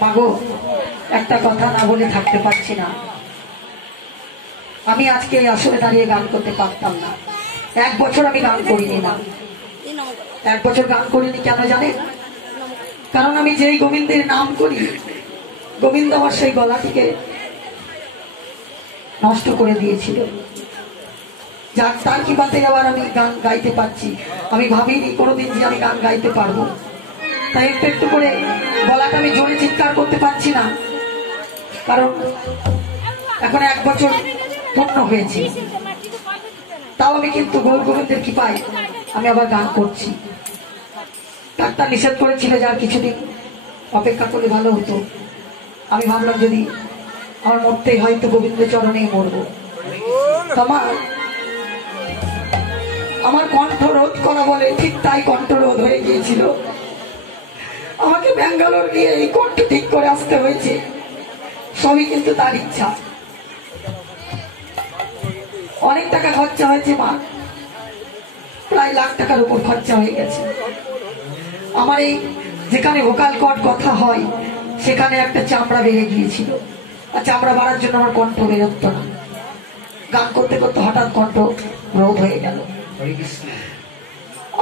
মাগো, একটা কথা না বলে থাকতে পারছি না। আমি আজকে এই আসরে দাঁড়িয়ে গান করতে পারতাম না। 1 বছর আমি গান করিনি না, 1 বছর গান করিনি। কেন জানেন? কারণ আমি যেই গোবিন্দের নাম করি, গোবিন্দ আমার সেই গলাটিকে নষ্ট করে দিয়েছিল। যাক, তার কি বাতে আবার আমি গান গাইতে পারছি। আমি ভাবিনি কোনোদিন যে আমি গান গাইতে পারবো। তাই একটু একটু করে গলাটা আমি জোরে চিৎকার করতে পারছি না, কারণ এখন 1 বছর পূর্ণ হয়েছে। তাও আমি কিন্তু গৌর গোবিন্দের কৃপায় আমি আবার গান করছি। ডাক্তার নিষেধ করেছিল যে আর কিছুদিন অপেক্ষা করলে ভালো হতো। আমি ভাবলাম যদি আমার মরতেই হয়তো গোবিন্দ চরণেই মরবো। আমার কণ্ঠ রোধ করা বলে ঠিক তাই কণ্ঠ রোধ হয়ে গিয়েছিল। আমাকে ব্যাঙ্গালোর গিয়ে এই কণ্ঠ ঠিক করে আসতে হয়েছে। সবই কিন্তু তার ইচ্ছা। অনেক টাকা খরচা হয়েছে মা, প্রায় লাখ টাকার উপর খরচা হয়ে গেছে। আমার এই যেখানে ভোকাল কর্ড কথা হয় সেখানে একটা চামড়া বেড়ে গিয়েছিল, আর চামড়া বাড়ার জন্য আমার কণ্ঠ বেরোত না। গান করতে করতে হঠাৎ কণ্ঠ রোধ হয়ে গেল।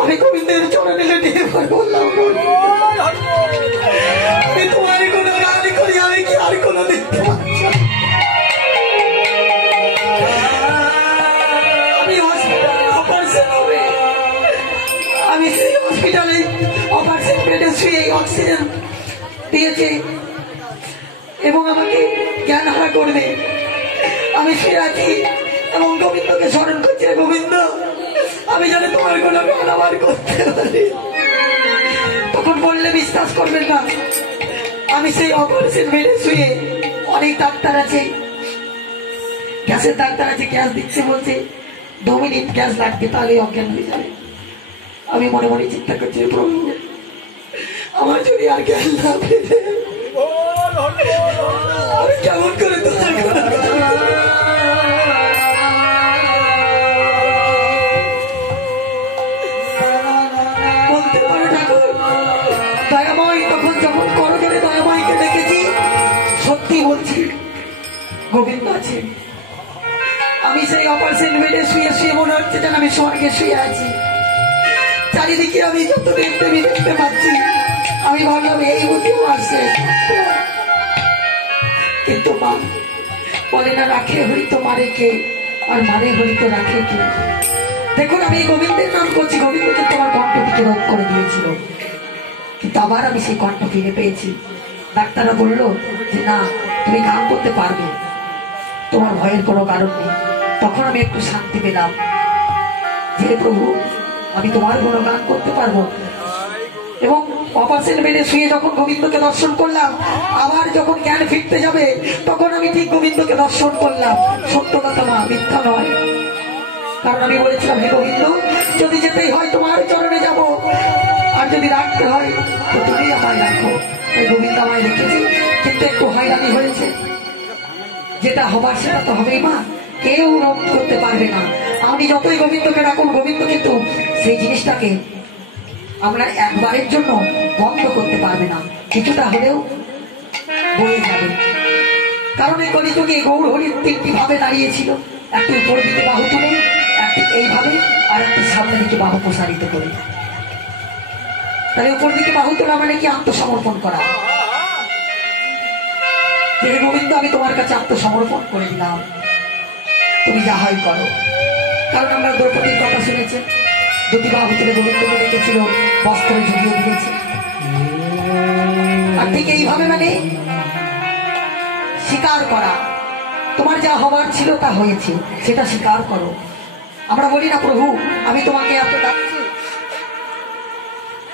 আমি গোবিন্দের চরণে লেটে বললাম, আমি তোমার কোনো গান করি, আমি কি আর কোনো দেখতে পাচ্ছি? আমি হসপিটালে অপারেশন হবে, আমি সেই হসপিটালে অপারেশন বেডে শুয়ে অক্সিজেন দিয়েছে এবং আমাকে জ্ঞান হারা করবে। আমি শুয়ে আছি এবং গোবিন্দকে স্মরণ করছি, গোবিন্দ আমি জানি তোমার কোনো গান আবার করতে পারি। তখন বললে বিশ্বাস করবেন না, আমি সেই অপারেশন বেডে শুয়ে, অনেক ডাক্তার আছে, গ্যাসের ডাক্তার আছে, গ্যাস দিচ্ছে, বলছে 2 মিনিট গ্যাস লাগবে তাহলে অজ্ঞান হয়ে যাবে। আমি মনে মনে চিন্তা করছি, প্রভু আমার যদি আর জ্ঞান না পেতে আমি কেমন করে তোমার বলতে পারো ঠাকুর দয়াময়। তখন যখন করজোরে দয়াময়কে দেখেছি, সত্যি বলছি গোবিন্দ আছে। আমি সেই অপারেশন বেডে শুয়ে শুয়ে মনে হচ্ছে যেন আমি স্বর্গে শুয়ে আছি। চারিদিকে আমি যত দেখতে পাচ্ছি, আমি ভাবলাম এই বুঝেও আসছে। কিন্তু মা বলে না, রাখে হইতো মারে কে, আর মারে হইতো রাখে কে। দেখুন আমি গোবিন্দের নাম করছি, গোবিন্দ কিন্তু আমার কণ্ঠটিকে রোধ করে দিয়েছিল, কিন্তু আবার আমি সেই কণ্ঠ ফিরে পেয়েছি। ডাক্তাররা বললো যে না, তুমি গান করতে পারবে, তোমার ভয়ের কোনো কারণ নেই। তখন আমি একটু শান্তি পেলাম যে প্রভু আমি তোমার কোনো গান করতে পারবো। এবং অপারেশন বেডে শুয়ে যখন গোবিন্দকে দর্শন করলাম, আবার যখন জ্ঞান ফিরতে যাবে তখন আমি ঠিক গোবিন্দকে দর্শন করলাম। সত্য কথা মা, মিথ্যা নয়। কারণ আমি বলেছিলাম, হে গোবিন্দ যদি যেতেই হয় তোমার চরণে যাব, আর যদি রাখতে হয় তো তুমি আমায় রাখো। এই গোবিন্দ আমায় রেখেছি, কিন্তু একটু হয়রানি হয়েছে। যেটা হবার সেটা তো হবেই মা, কেউ রোধ করতে পারবে না। আমি যতই গোবিন্দকে রাখুন, গোবিন্দ কিন্তু সেই জিনিসটাকে আমরা একবারের জন্য বন্ধ করতে পারবে না, কিছুটা হলেও বয়ে যাবে। কারণ এই কলিযুগে গৌর হরির 3টি ভাবে দাঁড়িয়েছিল, একটি উপর দিকে বাহু তুলে, একটি এইভাবে, আর একটি সামনের দিকে বাহু প্রসারিত করে। তাহলে উপর দিকে বাহু তোলা মানে কি? আত্মসমর্পণ করা। হে গোবিন্দ আমি তোমার কাছে আত্মসমর্পণ করে দিলাম, তুমি যা হয় করো। কারণ আমরা দ্রৌপদীর কথা শুনেছি, 2টি বাহু তুলে গোবিন্দকে রেখেছিল, বস্ত্রে ঝুলিয়ে দিয়েছে। আর ঠিক এইভাবে মানে স্বীকার করা, তোমার যা হবার ছিল তা হয়েছে, সেটা স্বীকার করো। আমরা বলি না প্রভু আমি তোমাকে এত ডাকছি,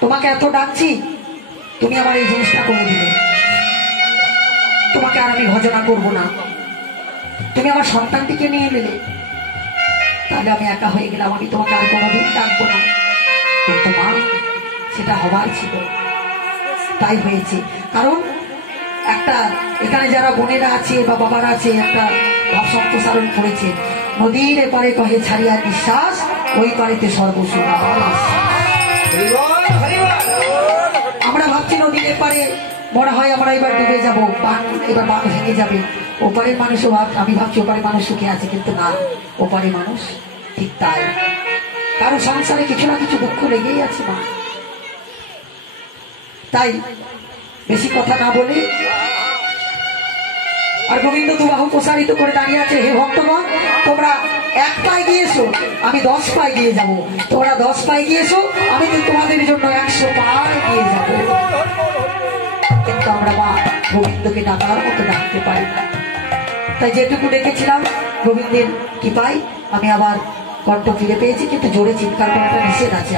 তোমাকে এত ডাকছি, তুমি আমার এই জিনিসটা করে দিলে, তোমাকে আর আমি ভজনা করব না, তুমি আমার সন্তানটিকে নিয়ে নিলে, তাহলে আমি একা হয়ে গেলাম, আমি তোমাকে আর কোনোদিন ডাকবো না। কিন্তু মা সেটা হবার ছিল, তাই হয়েছে। কারণ একটা এখানে যারা বোনেরা আছে বা বাবারা আছে, একটা ভাব সম্প্রসারণ করেছে, নদীর এপারে কহে ছাড়িয়া নিঃশ্বাস, ওই পারেতে সর্বসুখ। আমরা ভাবছি নদীর এপারে মনে হয় আমরা এবার ডুবে যাবো, এবার বাঁধ ভেঙে যাবে। ওপারের মানুষও আমি ভাবছি ওপারের মানুষ সুখে আছে, কিন্তু না, ওপারের মানুষ ঠিক তাই, কারো সংসারে কিছু না কিছু দুঃখ লেগেই আছে মা। তাই বেশি কথা না বলে, আর গোবিন্দ তো বাহু প্রসারিত করে দাঁড়িয়ে আছে, হে ভক্তগণ তোমরা 1 পা এগিয়ে এসো, আমি 10 পা এগিয়ে যাবো, তোমরা 10 পা এগিয়ে এসো, আমি তো তোমাদের জন্য 100 পা এগিয়ে যাবো। কিন্তু আমরা মা গোবিন্দকে ডাকার মতো ডাকতে পারি না। তাই যেটুকু ডেকেছিলাম গোবিন্দের কৃপায় আমি আবার কণ্ঠ ফিরে পেয়েছি, কিন্তু জোরে চিৎকার করাটা নিষেধ আছে।